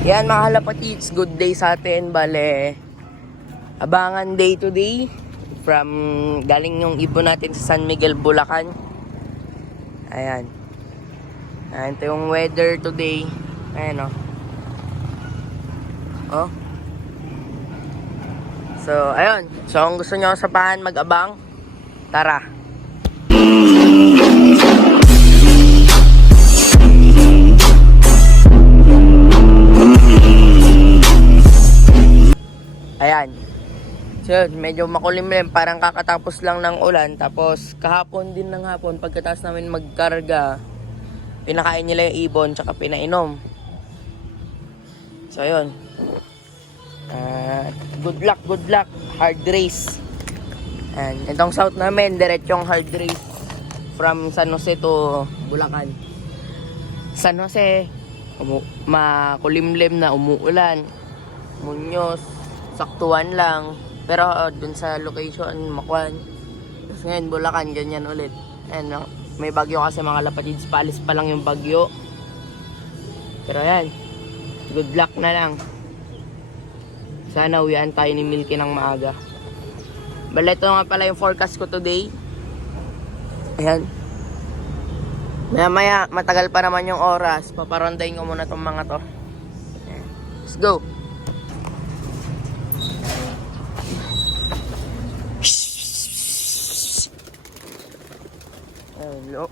Yan mga halapatids, good day sa atin. Bale, abangan day to day from galing yung ibon natin sa San Miguel, Bulacan. Ayan. Ayan, ito yung weather today. Ayan o. Oh. So, ayun. So, kung gusto nyo sapahan mag-abang, tara. Ayan. So, medyo makulimlim. Parang kakatapos lang ng ulan. Tapos, kahapon din ng hapon, pagkatapos namin magkarga, pinakain nila yung ibon, tsaka pinainom. So, ayun. Good luck. Hard race. And itong south namin, diretsong hard race from San Jose to Bulacan. San Jose, makulimlim na, umuulan. Muñoz, saktuan lang. Pero dun sa location, Makuan. Tapos ngayon, Bulacan, ganyan ulit. And may bagyo kasi mga lapatids, paalis pa lang yung bagyo. Pero yan, good luck na lang. Sana uwian tayo ni Milky ng maaga. Bale, ito nga pala yung forecast ko today. Ayan. Maya matagal pa naman yung oras. Paparondayin ko muna tong mga to. Ayan. Let's go.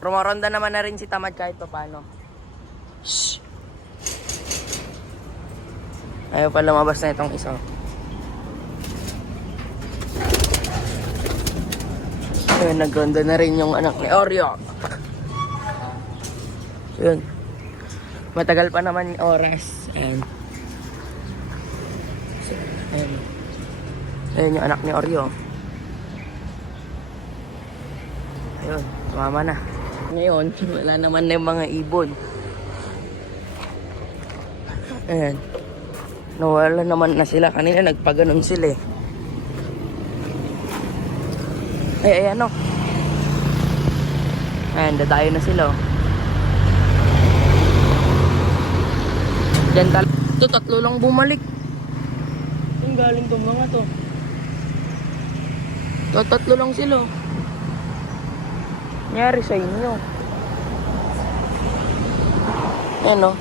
Rumaronda naman na rin si Tamad kahit pa paano. Ayaw pa lumabas na itong isa. Ayun, nagronda na rin yung anak ni Oreo. Yun. Matagal pa naman yung oras. Ayan. Ayan. Ayan yung anak ni Oreo. Ayun, tumama na. Ngayon, wala naman na yung mga ibon. Ayan. Nawala naman na sila. Kanina nagpaganon sila eh. Ay, ano. Ayan, dadayo na sila. Diyan talaga. Ito, tatlo lang bumalik. Yung galing tong mga to. Ito, tatlo lang sila. Nangyari sa inyo. Ayan o.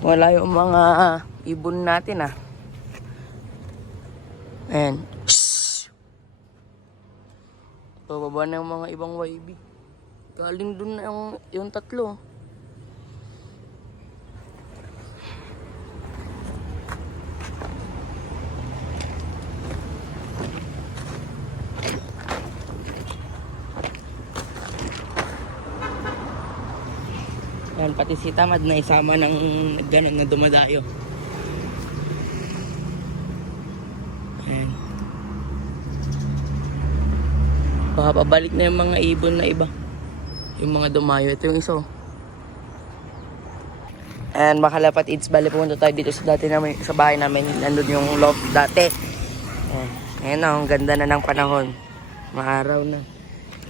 Wala yung mga ibon natin ah. Ayan. Pababa na yung mga ibang YB. Galing dun na yung tatlo. Ayan, pati si Tamad na isama ng gano'n na dumadayo. Ayan. Baka pabalik na yung mga ibon na iba. Yung mga dumayo. Ito yung iso. Ayan, makalapatids. Bali, pumunta tayo dito sa dati namin, sa bahay namin. Nandun yung loft dati. Ayan. Ayan na, ang ganda na ng panahon. Maaraw na.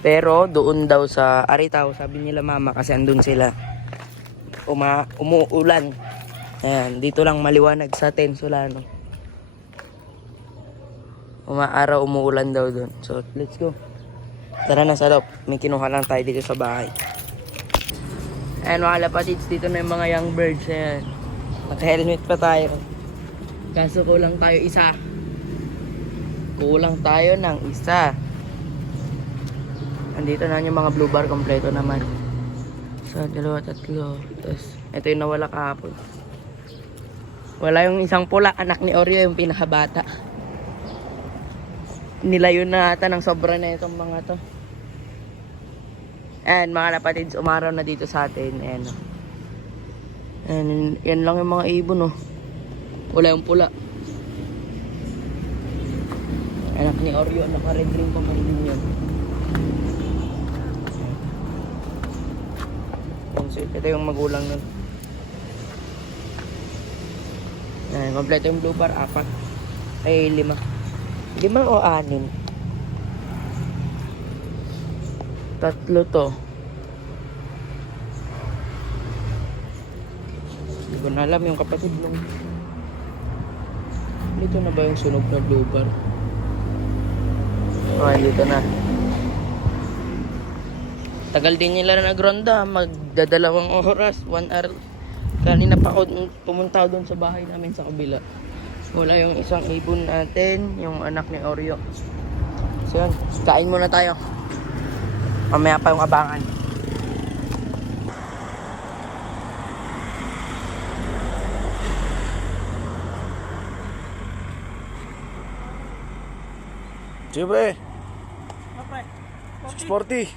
Pero doon daw sa Aritaw, sabi nila mama, kasi andun sila. Umuulan. Ayan, dito lang maliwanag sa Tensolano. Umaaraw, umuulan daw doon. So, let's go. Tara na sa loob. May kinuha lang tayo dito sa bahay. Ayan mga lapatids, dito na yung mga young birds. Ayan. Naka-helmet pa tayo. Kaso kulang tayo isa. Kulang tayo ng isa. Andito na yung mga blue bar, kompleto naman. So, dalawa, tatlo. Tapos, ito yung nawala kahapon. Wala yung isang pula. Anak ni Oreo yung pinakabata. Nilayo na ata ng sobra na itong mga to. Ayan, mga lapatids, umaraw na dito sa atin. Ayan. Ayan, yan lang yung mga ibon, oh. Wala yung pula. Anak ni Oreo, naka-red ring pa man din yun. Ito yung magulang nun. Ayan, kompleto yung blue bar, 4. Ay, 5. 5 o 6? 3 to. Hindi ko na alam yung kapatid nung. Dito na ba yung sunog na blue bar? Okay, dito na. Tagal din nila na nagronda. Magdadalawang oras. 1 hour. Kanina pa ako pumunta doon sa bahay namin sa kabila. Wala yung isang ibon natin. Yung anak ni Oreo. So yun. Kain muna tayo. Mamaya pa yung abangan. Siyempre. 640.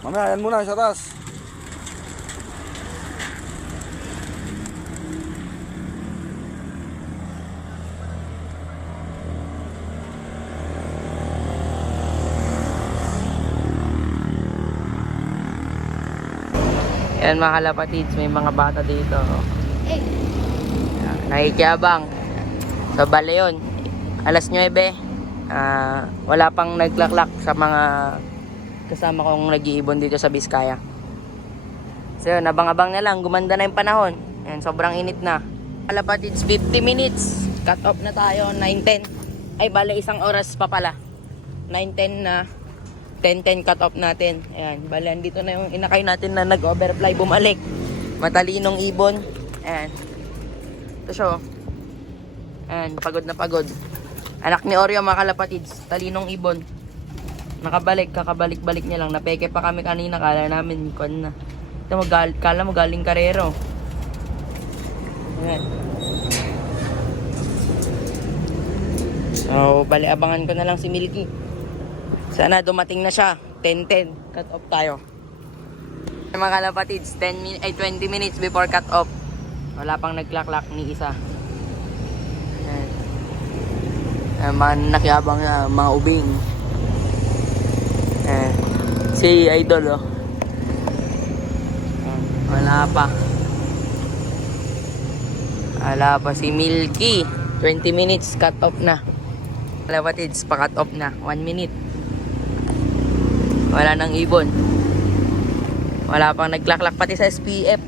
Mamaya, yan muna sa taas. Yan mga kalapatids, may mga bata dito. Nakikiabang. So bale yun, alas 9, wala pang naglaklak sa mga kasama kong nag-iibon dito sa Biskaya. So yun, abang-abang na lang, gumanda na yung panahon. Yan, sobrang init na. Kalapatids, 50 minutes. Cut off na tayo, 9:10. Ay bale, 1 oras pa pala. 9:10 na. 10:10 cut off natin. Ayan, bale, dito na yung inakay natin na nag-overfly, bumalik. Matalinong ibon. Ayan. Ito siya. Ayan, pagod na pagod. Anak ni Oreo mga kalapatids, talinong ibon. Nakabalik, kakabalik-balik niya lang. Napeke pa kami kanina, kala namin kon na. Ito, kala mo galing karero. Ayan. So, bali, abangan ko na lang si Milky. Sana dumating na siya. 10:10. Cut off tayo. Mga kalapatids, 20 minutes before cut off. Wala pang naglaklak ni isa. Ayan. Mga nakiabang na mga ubing. Ayan. Si Idol, oh. Ayan. Wala pa. Wala pa si Milky. 20 minutes cut off na. Kalapatids, pa cut off na. 1 minute. Wala nang ibon. Wala pang naglaklak pati sa SPF.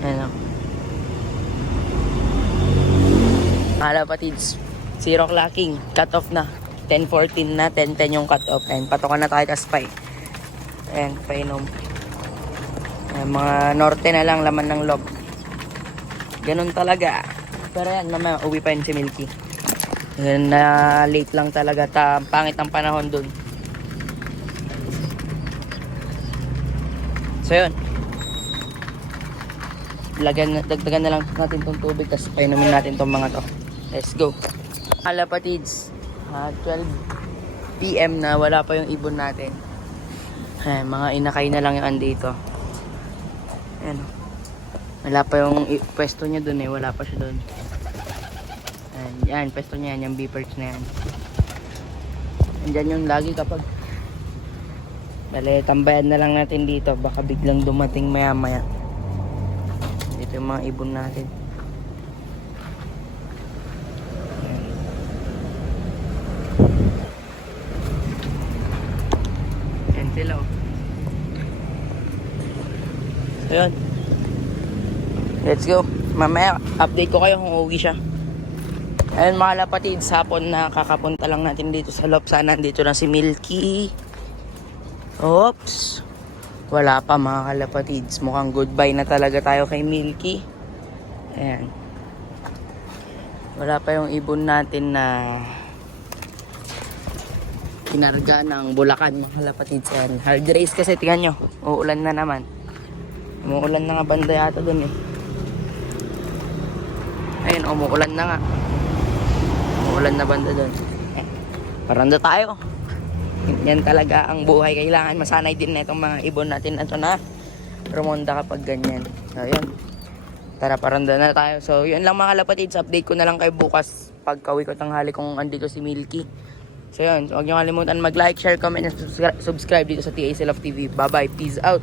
Ayan o. Kalapatids, zero clacking. Cut off na. 10:14 na. 10:10 yung cut off. Ayan, patokan na tayo tas pay. Ayan, painom. Ayan, mga norte na lang laman ng loob. Ganun talaga. Pero yan, mamaya uwi pa yun si Milky. Na late lang talaga, pangit ang panahon dun. So yun, dagdagan na lang natin tong tubig, tapos painumin natin tong mga to. Let's go. Kalapatids, 12 PM na, wala pa yung ibon natin. Mga inakay na lang yung andito. Ayan, wala pa yung pwesto niya dun wala pa siya dun. Yan, pesto niya yan, yung beeperch na yan. Andyan yung lagi kapag bale, tambayan na lang natin dito. Baka biglang dumating maya maya. Dito yung mga ibon natin. Yan sila, oh. Ayun. Let's go. Mamaya, update ko kayo kung uwi siya. Ayun mga kalapatids, hapon na kakapunta lang natin dito sa loob. Sana nandito na si Milky. Oops. Wala pa mga kalapatids. Mukhang goodbye na talaga tayo kay Milky. Ayan. Wala pa yung ibon natin na kinarga ng Bulacan mga kalapatids. Ayan. Hard race kasi, tingnan nyo. Uulan na naman. Umuulan na nga banda yata dun eh. Ayun, umuulan na nga. Ulan na banda doon. Paranda tayo. Yan talaga ang buhay. Kailangan masanay din na itong mga ibon natin ito na rumonda kapag ganyan. So, yun. Tara, paranda na tayo. So, yun lang mga kalapatids. Update ko na lang kayo bukas pagka-uwi ko tanghali kung andito si Milky. So, yun. So, huwag nyo kalimutan mag-like, share, comment, and subscribe dito sa TAC Love TV. Bye-bye. Peace out.